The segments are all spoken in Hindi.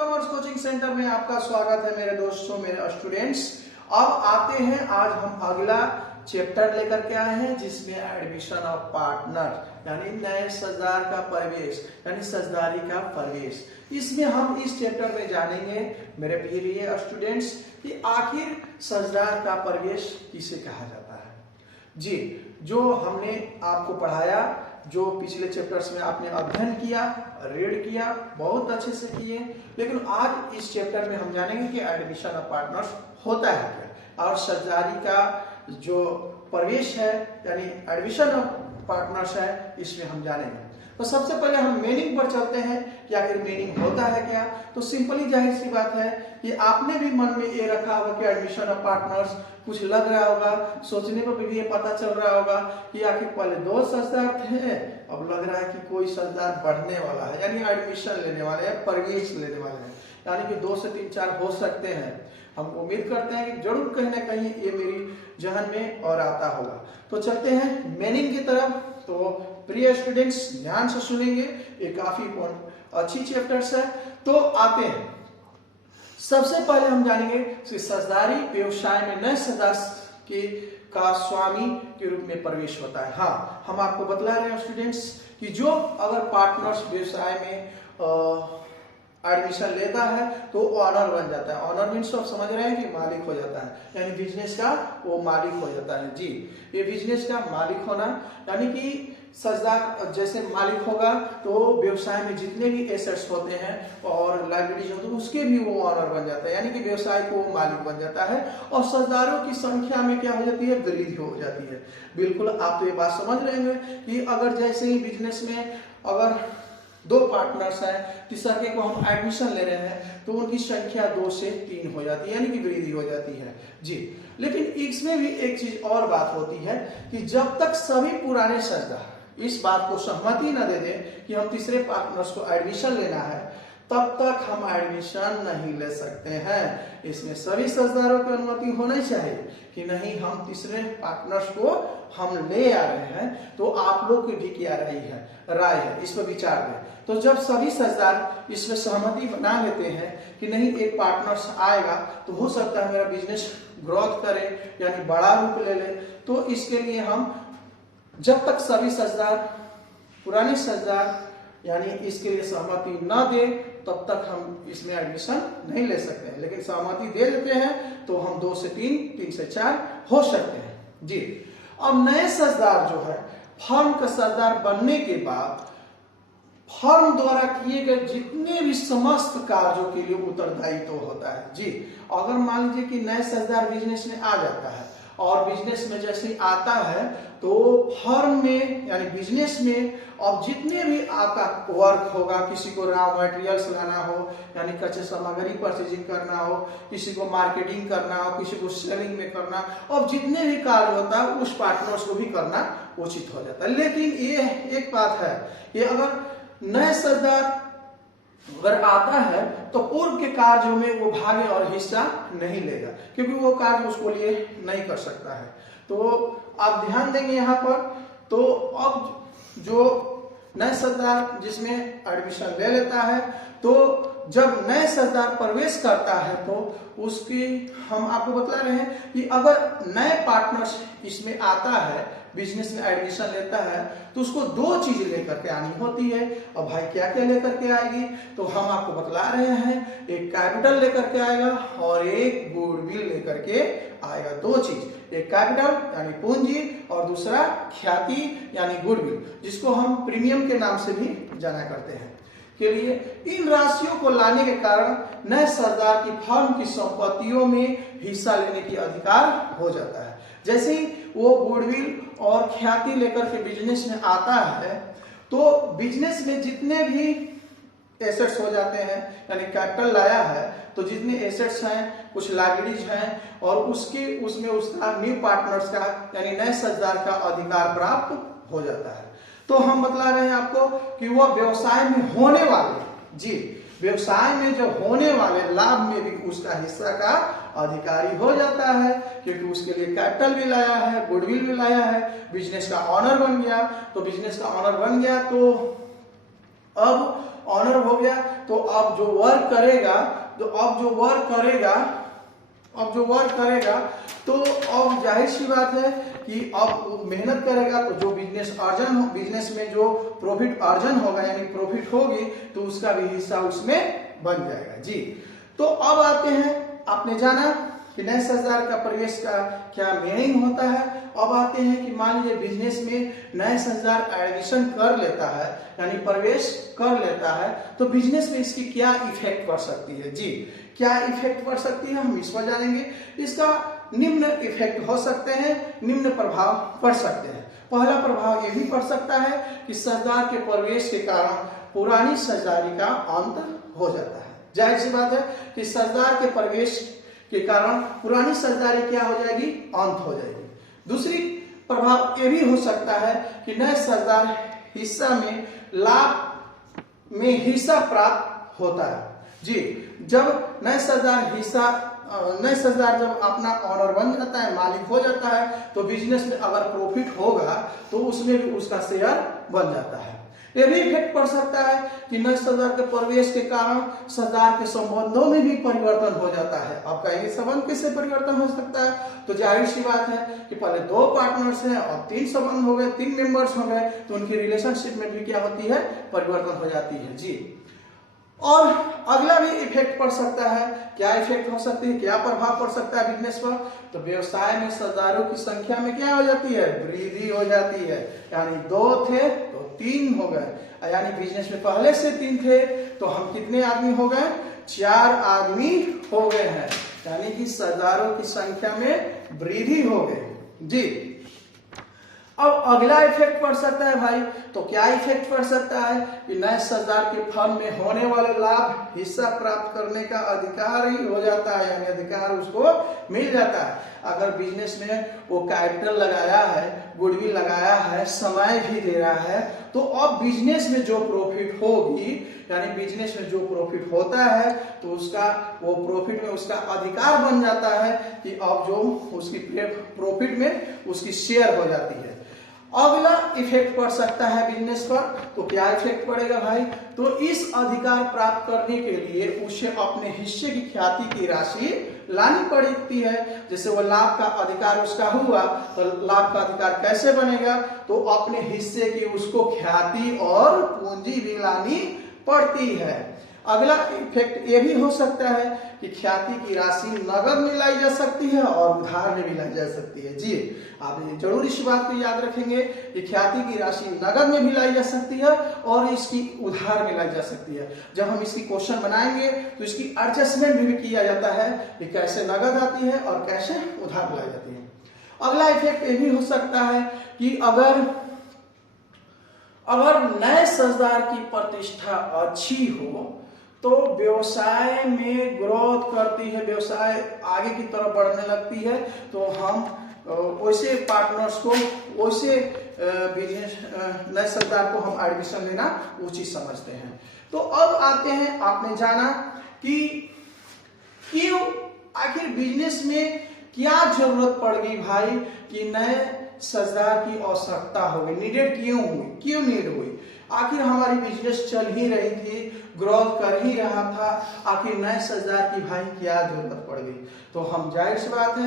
कॉमर्स कोचिंग सेंटर में आपका स्वागत है मेरे दोस्तों, मेरे स्टूडेंट्स। अब आते हैं, आज हम अगला चैप्टर लेकर के आए हैं जिसमें एडमिशन ऑफ पार्टनर यानी नए सजदार का प्रवेश यानी सजदारी का प्रवेश। इसमें हम इस चैप्टर में जानेंगे मेरे प्रिय स्टूडेंट्स कि आखिर सजदार का प्रवेश किसे कहा जाता है। जी, जो हमने आपको पढ़ाया, जो पिछले चैप्टर्स में आपने अध्ययन किया, रीड किया, बहुत अच्छे से किए, लेकिन आज इस चैप्टर में हम जानेंगे कि एडमिशन ऑफ पार्टनर्स होता है क्या और सजदारी का जो प्रवेश है यानी एडमिशन ऑफ पार्टनर्स है, इसमें हम जानेंगे। तो सबसे पहले हम मीनिंग पर चलते हैं कि आखिर मीनिंग होता है क्या। तो सिंपली जाहिर सी बात है कि आपने भी मन में ये रखा होगा कि एडमिशन ऑफ पार्टनर्स, कुछ लग रहा होगा, सोचने पर भी ये पता चल रहा होगा कि आखिर पहले 2 सजदार थे, अब लग रहा है कि कोई सजदार बढ़ने वाला है यानी एडमिशन लेने वाले हैं, प्रवेश लेने वाले हैं, यानी कि 2 से 3 4 हो सकते हैं। हम उम्मीद करते हैं कि जरूर कहीं ना कहीं ये मेरी जहन में और आता होगा। तो चलते हैं मीनिंग की तरफ। तो प्रिय स्टूडेंट्स ध्यान से सुनेंगे, ये काफी अच्छी चैप्टर्स है। तो आते हैं, सबसे पहले हम जानेंगे कि सजदारी व्यवसाय में नए सजदार का स्वामी के रूप में प्रवेश होता है। हाँ, हम आपको बतला रहे हैं स्टूडेंट्स कि जो अगर पार्टनर्स व्यवसाय में एडमिशन लेता है तो ऑनर बन जाता है। ऑनर मीन्स आप समझ रहे हैं कि मालिक हो जाता है, यानी बिजनेस का वो मालिक हो जाता है। जी, ये बिजनेस का मालिक होना यानी कि सजदार जैसे मालिक होगा तो व्यवसाय में जितने भी एसेट्स होते हैं और लाइबिलिटीज होती है उसके भी वो ऑनर बन जाता है, यानी कि व्यवसाय को वो मालिक बन जाता है और सजदारों की संख्या में क्या हो जाती है, वृद्धि हो जाती है। बिल्कुल आप तो ये बात समझ रहे हैं कि अगर जैसे ही बिजनेस में अगर 2 पार्टनर्स हैं, तीसरे को हम एडमिशन ले रहे हैं तो उनकी संख्या 2 से 3 हो जाती है, यानी कि वृद्धि हो जाती है। जी, लेकिन इसमें भी एक चीज और बात होती है कि जब तक सभी पुराने सजदार इस बात को सहमति न दे दें कि हम तीसरे पार्टनर्स को एडमिशन लेना है, तब तक हम एडमिशन नहीं ले सकते हैं। इसमें सभी सजदारों की अनुमति होनी चाहिए कि नहीं, हम तीसरे पार्टनर्स को हम ले आ रहे हैं, तो आप लोग की भी क्या राय है इस पर विचार दें। तो जब सभी सजदार इसमें सहमति बना लेते हैं कि नहीं एक पार्टनर्स आएगा तो हो सकता है मेरा बिजनेस ग्रोथ करे यानी बड़ा रूप ले ले, तो इसके लिए हम जब तक सभी सजदार पुराने सजदार यानी इसके लिए सहमति ना दे तब तक हम इसमें एडमिशन नहीं ले सकते हैं। लेकिन सहमति दे देते हैं तो हम 2 से 3, 3 से 4 हो सकते हैं। जी, अब नए सजदार जो है फर्म का सजदार बनने के बाद फर्म द्वारा किए गए जितने भी समस्त कार्यों के लिए उत्तरदायित्व होता है। जी, अगर मान लीजिए कि नए सजदार बिजनेस में आ जाता है और बिजनेस में जैसे ही आता है तो फर्म में यानी बिजनेस में अब जितने भी आपका वर्क होगा, किसी को रॉ मटेरियल्स लाना हो यानी कच्चे सामग्री परचेजिंग करना हो, किसी को मार्केटिंग करना हो, किसी को सेलिंग में करना, अब जितने भी कार्य होता है उस पार्टनर्स को भी करना उचित हो जाता है। लेकिन ये एक बात है, ये अगर नए सजदार अगर आता है तो पूर्व के कार्यों में वो भागे और हिस्सा नहीं लेगा क्योंकि वो कार्य उसको लिए नहीं कर सकता है। तो आप ध्यान देंगे यहाँ पर। तो अब जो नए सजदार जिसमें एडमिशन ले लेता है, तो जब नए सजदार प्रवेश करता है तो उसकी हम आपको बता रहे हैं कि अगर नए पार्टनर्स इसमें आता है, बिजनेस में एडमिशन लेता है, तो उसको 2 चीजें लेकर के आनी होती है। अब भाई क्या क्या लेकर के आएगी, तो हम आपको बतला रहे हैं, एक कैपिटल लेकर के आएगा और एक गुडविल लेकर के आएगा। 2 चीज, एक कैपिटल यानी पूंजी और दूसरा ख्याति यानी गुडविल, जिसको हम प्रीमियम के नाम से भी जाना करते हैं के लिए। इन राशियों को लाने के कारण नए सरदार की फर्म की संपत्तियों में हिस्सा लेने की अधिकार हो जाता है। जैसे ही वो गुडविल और ख्याति लेकर के बिजनेस में आता है तो बिजनेस में जितने भी एसेट्स हो जाते हैं यानी कैपिटल लाया है तो जितने एसेट्स हैं, कुछ लाइबिलिटीज हैं और उसमें उसका न्यू पार्टनर्स का यानी नए सजदार का अधिकार प्राप्त हो जाता है। तो हम बतला रहे हैं आपको कि वह व्यवसाय में होने वाले, जी, व्यवसाय में जो होने वाले लाभ में भी उसका हिस्सा का अधिकारी हो जाता है क्योंकि उसके लिए कैपिटल भी लाया है, गुडविल भी लाया है, बिजनेस का ऑनर बन गया। तो बिजनेस का ऑनर बन गया तो अब ऑनर हो गया, तो अब जो वर्क करेगा तो अब जाहिर सी बात है कि अब मेहनत करेगा तो जो बिजनेस में जो प्रॉफिट अर्जन होगा यानी प्रॉफिट होगी तो उसका भी हिस्सा उसमें बन जाएगा जी। तो अब आते हैं, आपने जाना कि नए सजदार का प्रवेश का क्या मीनिंग होता है। अब आते हैं कि मान लीजिए बिजनेस में नए सजदार एडमिशन कर लेता है यानी प्रवेश कर लेता है, तो बिजनेस में इसकी क्या इफेक्ट पड़ सकती है जी, क्या इफेक्ट पड़ सकती है हम इस पर जानेंगे। इसका निम्न इफेक्ट हो सकते हैं, निम्न प्रभाव पड़ सकते हैं। पहला प्रभाव यह भी पड़ सकता है कि सजदार के प्रवेश के कारण पुरानी सजदारी का अंत हो जाता है। जाहिर सी बात है कि सजदार के प्रवेश के कारण पुरानी सजदारी क्या हो जाएगी, अंत हो जाएगी। दूसरी प्रभाव ये भी हो सकता है कि नए सजदार हिस्सा में लाभ में हिस्सा प्राप्त होता है जी। जब नए सजदार जब अपना ऑनर बन जाता है, मालिक हो जाता है, तो बिजनेस में अगर प्रॉफिट होगा तो उसमें भी उसका शेयर बन जाता है। यह भी इफेक्ट पड़ सकता है कि नए सजदार के प्रवेश के कारण सजदार के संबंधों में भी परिवर्तन हो जाता है। अब कहेंगे संबंध कैसे परिवर्तन हो सकता है, तो जाहिर सी बात है कि पहले 2 पार्टनर्स हैं और 3 संबंध हो गए, 3 मेंबर्स हो गए, तो उनकी रिलेशनशिप में भी क्या होती है, परिवर्तन हो जाती है जी। और अगला भी इफेक्ट पड़ सकता है, क्या इफेक्ट हो सकती है, क्या प्रभाव पड़ सकता है बिजनेस पर, तो व्यवसाय में सजदारों की संख्या में क्या हो जाती है, वृद्धि हो जाती है। यानी 2 थे तो 3 हो गए, यानी बिजनेस में पहले से 3 थे तो हम कितने आदमी हो गए, 4 आदमी हो गए हैं, यानी कि सजदारों की संख्या में वृद्धि हो गई जी। अब अगला इफेक्ट पड़ सकता है भाई, तो क्या इफेक्ट पड़ सकता है कि नए सजदार के फर्म में होने वाले लाभ हिस्सा प्राप्त करने का अधिकार ही हो जाता है, यानी अधिकार उसको मिल जाता है। अगर बिजनेस में वो कैपिटल लगाया है, गुडविल लगाया है, समय भी दे रहा है, तो अब बिजनेस में जो प्रॉफिट होगी यानी बिजनेस में जो प्रॉफिट होता है तो उसका वो प्रॉफिट में उसका अधिकार बन जाता है कि अब जो उसकी प्रॉफिट में उसकी शेयर हो जाती है। अगला इफेक्ट पड़ सकता है बिजनेस पर, तो क्या इफेक्ट पड़ेगा भाई, तो इस अधिकार प्राप्त करने के लिए उसे अपने हिस्से की ख्याति की राशि लानी पड़ती है। जैसे वो लाभ का अधिकार उसका हुआ तो लाभ का अधिकार कैसे बनेगा, तो अपने हिस्से की उसको ख्याति और पूंजी भी लानी पड़ती है। अगला इफेक्ट ये भी हो सकता है कि ख्याति की राशि नगद में लाई जा सकती है और उधार में भी लाई जा सकती है जी। आप जरूर इस बात को याद रखेंगे कि ख्याति की राशि नगद में भी लाई जा सकती है और इसकी उधार में लाई जा सकती है। जब हम इसकी क्वेश्चन बनाएंगे तो इसकी एडजस्टमेंट भी किया जाता है कि कैसे नगद आती है और कैसे उधार लाई जाती है। अगला इफेक्ट ये भी हो सकता है कि अगर नए सजदार की प्रतिष्ठा अच्छी हो तो व्यवसाय में ग्रोथ करती है, व्यवसाय आगे की तरफ बढ़ने लगती है, तो हम वैसे पार्टनर्स को वैसे बिजनेस नए सजदार को हम एडमिशन लेना उचित समझते हैं। तो अब आते हैं, आपने जाना कि क्यों आखिर बिजनेस में क्या जरूरत पड़ गई भाई कि नए सजदार की आवश्यकता हो गई, नीडेड क्यों हुई, क्यों नीड हुई। आखिर हमारी बिजनेस चल ही रही थी, ग्रोथ कर ही रहा था, आखिर नए सजदार की भाई क्या जरूरत पड़ गई। तो हम जाहिर सी बात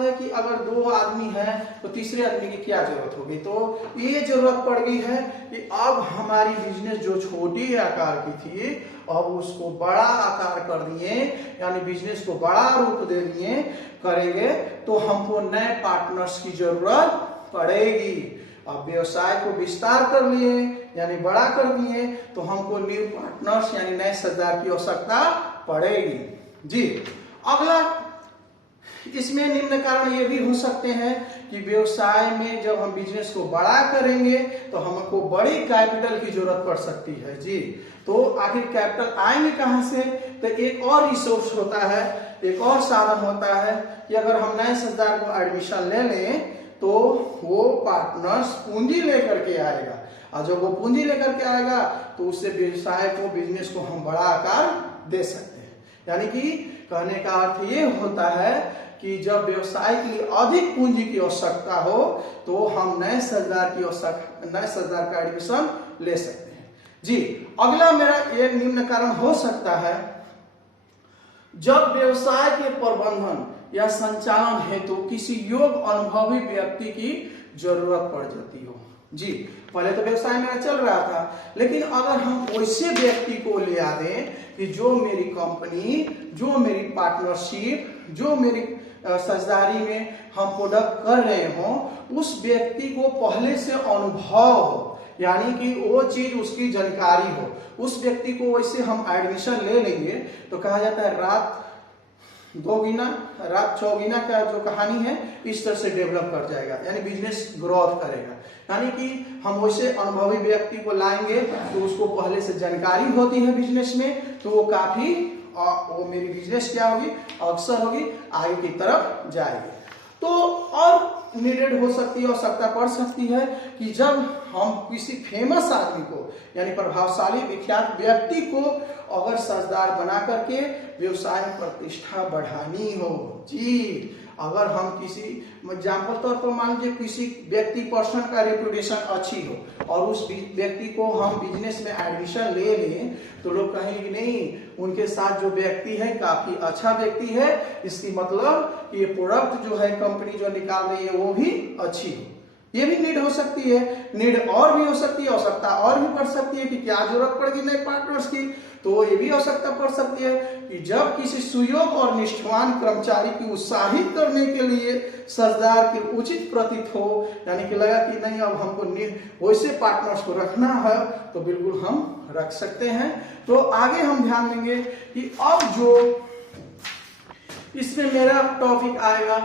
है कि अगर 2 आदमी हैं तो तीसरे आदमी की क्या जरूरत होगी, तो ये जरूरत पड़ गई है कि अब हमारी बिजनेस जो छोटी आकार की थी अब उसको बड़ा आकार कर दिए, यानी बिजनेस को बड़ा रूप दे दिए करेंगे तो हमको नए पार्टनर्स की जरूरत पड़ेगी। अब व्यवसाय को विस्तार कर लिए यानी बड़ा कर दिए तो हमको न्यू पार्टनर्स यानी नए सजदार की आवश्यकता पड़ेगी जी। अगला इसमें निम्न कारण ये भी हो सकते हैं कि व्यवसाय में जब हम बिजनेस को बड़ा करेंगे तो हमको बड़ी कैपिटल की जरूरत पड़ सकती है जी। तो आखिर कैपिटल आएंगे कहां से, तो एक और रिसोर्स होता है, एक और साधन होता है कि अगर हम नए सजदार को एडमिशन ले लें तो वो पार्टनर्स पूंजी लेकर के आएगा, और जब वो पूंजी लेकर के आएगा तो उससे व्यवसाय को बिजनेस को हम बड़ा आकार दे सकते हैं। यानी कि कहने का अर्थ ये होता है कि जब व्यवसाय के लिए अधिक पूंजी की आवश्यकता हो तो हम नए सजदार का एडमिशन ले सकते हैं। जी, अगला मेरा एक निम्न कारण हो सकता है, जब व्यवसाय के प्रबंधन या संचालन हेतु किसी योग्य अनुभवी व्यक्ति की जरूरत पड़ जाती हो। जी, पहले तो व्यवसाय मेरा चल रहा था, लेकिन अगर हम वैसे व्यक्ति को ले आ दें कि जो मेरी कंपनी, जो मेरी पार्टनरशिप, जो मेरी साझेदारी में हम प्रोडक्ट कर रहे हों, उस व्यक्ति को पहले से अनुभव हो, यानी कि वो चीज उसकी जानकारी हो, उस व्यक्ति को वैसे हम एडमिशन ले लेंगे तो कहा जाता है रात दोगुना रात चौगुना का जो कहानी है इस तरह से डेवलप कर जाएगा, यानी बिजनेस ग्रोथ करेगा। यानी कि हम वैसे अनुभवी व्यक्ति को लाएंगे तो उसको पहले से जानकारी होती है बिजनेस में, तो वो काफी वो मेरी बिजनेस क्या होगी, अक्सर होगी, आगे की तरफ जाएगी। तो और नीडेड हो सकती है, आवश्यकता पड़ सकती है कि जब हम किसी फेमस आदमी को, यानी प्रभावशाली विख्यात व्यक्ति को अगर साझेदार बना करके व्यवसाय में प्रतिष्ठा बढ़ानी हो। जी, अगर हम किसी एग्जाम्पल तौर पर मान लीजिए किसी व्यक्ति पर्सन का रेपुटेशन अच्छी हो और उस व्यक्ति को हम बिजनेस में एडमिशन ले लें तो लोग कहेंगे नहीं, उनके साथ जो व्यक्ति है काफी अच्छा व्यक्ति है, इसकी मतलब ये प्रोडक्ट जो है कंपनी जो निकाल रही है वो भी अच्छी हो। ये भी नीड हो सकती है, नीड और भी हो सकती है, आवश्यकता और भी पड़ सकती है कि क्या जरूरत पड़ेगी नए पार्टनर्स की, तो ये भी आवश्यकता पड़ सकती है कि जब किसी सुयोग्य और निष्ठावान कर्मचारी की उत्साहित करने के लिए साझेदार के उचित प्रतीत हो, यानी कि लगा कि नहीं अब हमको वैसे पार्टनर्स को रखना है तो बिल्कुल हम रख सकते हैं। तो आगे हम ध्यान देंगे कि अब जो इसमें मेरा टॉपिक आएगा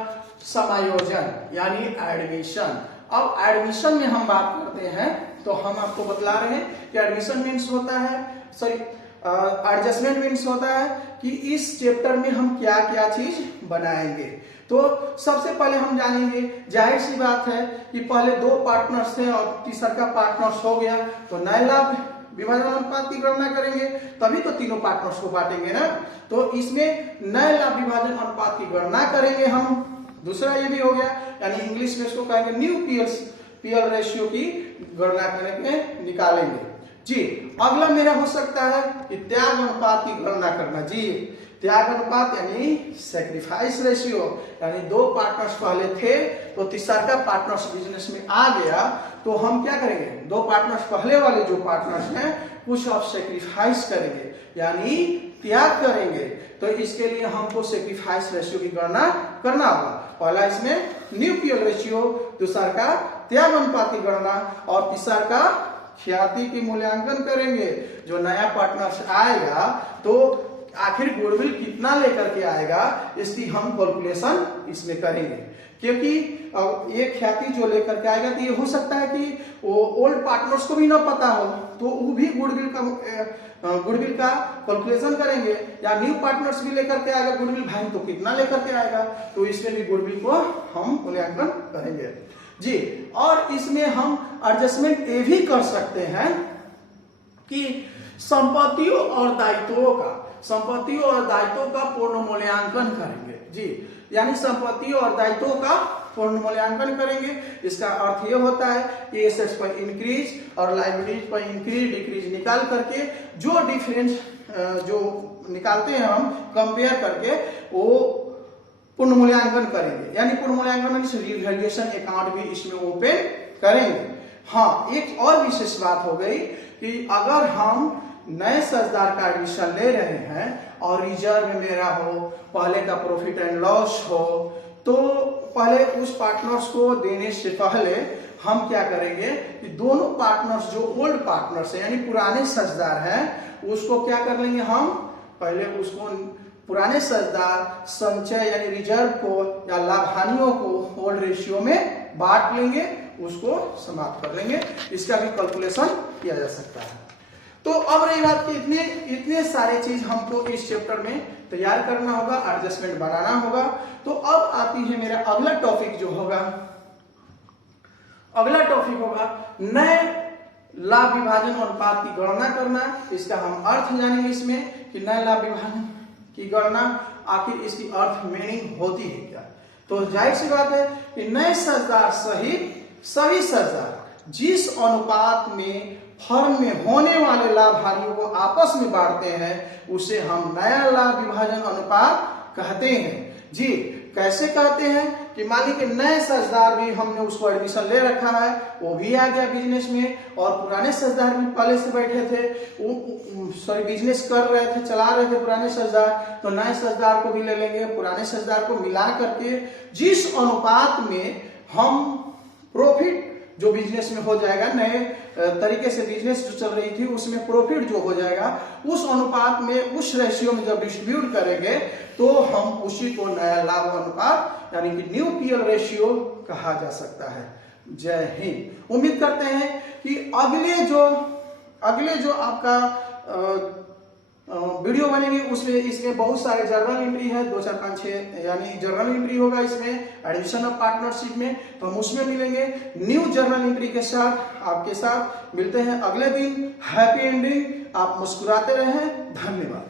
समायोजन, यानी एडमिशन। अब एडमिशन में हम बात करते हैं तो हम आपको बतला रहे हैं कि एडमिशन मीन्स होता है, सॉरी एडजस्टमेंट मीन्स होता है कि इस चैप्टर में हम क्या क्या चीज बनाएंगे। तो सबसे पहले हम जानेंगे, जाहिर सी बात है कि पहले दो पार्टनर्स थे और तीसरा का पार्टनर्स हो गया तो नए लाभ विभाजन अनुपात की गणना करेंगे, तभी तो तीनों पार्टनर्स को बांटेंगे ना। तो इसमें नए लाभ विभाजन अनुपात की गणना करेंगे हम। दूसरा ये भी हो गया, यानी इंग्लिश में इसको कहेंगे न्यू पीएल रेशियो की गणना करके निकालेंगे। जी, अगला मेरा हो सकता है कि त्याग अनुपात की गणना करना। जी, त्याग अनुपात यानी सैक्रिफाइस रेशियो, यानी दो पार्टनर्स पहले थे तो तीसरा का पार्टनर्स बिजनेस में आ गया तो हम क्या करेंगे, दो पार्टनर्स पहले वाले जो पार्टनर्स हैं कुछ ऑफ सैक्रिफाइस करेंगे, यानी त्याग करेंगे। तो इसके लिए हमको सैक्रिफाइस रेशियो की गणना करना होगा। पहला इसमें न्यू पीएल रेशियो, दूसरा का त्याग अनुपात की गणना और तीसरा का ख्याति की मूल्यांकन करेंगे। जो नया पार्टनर्स आएगा तो आखिर गुडविल कितना लेकर के आएगा इसकी हम कैलकुलेशन इसमें करेंगे, क्योंकि ये ख्याति जो लेकर के आएगा तो ये हो सकता है कि वो ओल्ड पार्टनर्स को भी ना पता हो तो वो भी गुडविल का कैलकुलेशन करेंगे, या न्यू पार्टनर्स भी लेकर के आएगा गुडविल, भाई तो कितना लेकर के आएगा, तो इसमें भी गुडविल को हम मूल्यांकन करेंगे। जी, और इसमें हम एडजस्टमेंट ये भी कर सकते हैं कि संपत्तियों और दायित्वों का पूर्ण मूल्यांकन करेंगे। जी, यानी संपत्तियों और दायित्वों का पूर्ण मूल्यांकन करेंगे। इसका अर्थ ये होता है कि एसेट्स पर इंक्रीज और लायबिलिटीज पर इंक्रीज डिक्रीज निकाल करके जो डिफरेंस जो निकालते हैं हम कंपेयर करके वो पूर्ण मूल्यांकन करेंगे, यानी पूर्ण मूल्यांकन रिवैल्यूएशन अकाउंट भी इसमें ओपन करेंगे। हाँ, एक और विशेष बात हो गई कि अगर हम नए साझेदार का एडमिशन ले रहे हैं और रिजर्व में मेरा हो, पहले का प्रॉफिट एंड लॉस हो, तो पहले उस पार्टनर्स को देने से पहले हम क्या करेंगे कि दोनों पार्टनर्स जो ओल्ड पार्टनर्स हैं यानी पुराने साझेदार हैं उसको क्या कर लेंगे, हम पहले उसको पुराने साझेदार संचय यानी रिजर्व को या लाभ हानियों को ओल्ड रेशियो में बांट लेंगे, उसको समाप्त कर लेंगे। इसका भी कैलकुलेशन किया जा सकता है। तो अब रही बात कि इतने सारे चीज हमको इस चैप्टर में तैयार करना होगा, एडजस्टमेंट बनाना होगा। तो अब आती है मेरा अगला टॉपिक जो होगा, अगला टॉपिक होगा नए लाभ विभाजन अनुपात की गणना करना। इसका हम अर्थ जानेंगे इसमें कि नए लाभ विभाजन की गणना आखिर इसकी अर्थ मीनिंग होती है क्या। तो जाहिर सी बात है कि नए साझेदार सहित सभी साझेदार जिस अनुपात में फर्म में होने वाले लाभ हानियों को आपस में बांटते हैं उसे हम नया लाभ विभाजन अनुपात कहते हैं। जी कैसे कहते हैं कि मान लीजिए नए साझेदार भी हमने उसको एडमिशन ले रखा है, वो भी आ गया बिजनेस में, और पुराने साझेदार भी पहले से बैठे थे, वो बिजनेस कर रहे थे, चला रहे थे पुराने साझेदार, तो नए साझेदार को भी ले लेंगे, पुराने साझेदार को मिला करके जिस अनुपात में हम प्रॉफिट जो बिजनेस में हो जाएगा, नए तरीके से बिजनेस जो चल रही थी उसमें प्रॉफिट जो हो जाएगा, उस अनुपात में उस रेशियो में जब डिस्ट्रीब्यूट करेंगे तो हम उसी को नया लाभ अनुपात यानी कि न्यू पीएल रेशियो कहा जा सकता है। जय हिंद। उम्मीद करते हैं कि अगले जो आपका वीडियो बनेगी उसमें इसमें बहुत सारे जर्नल एंट्री है, 2 4 5 6 यानी जर्नल एंट्री होगा इसमें एडमिशन ऑफ पार्टनरशिप में, तो हम उसमें मिलेंगे न्यू जर्नल एंट्री के साथ। आपके साथ मिलते हैं अगले दिन। Happy ending. आप मुस्कुराते रहें। धन्यवाद।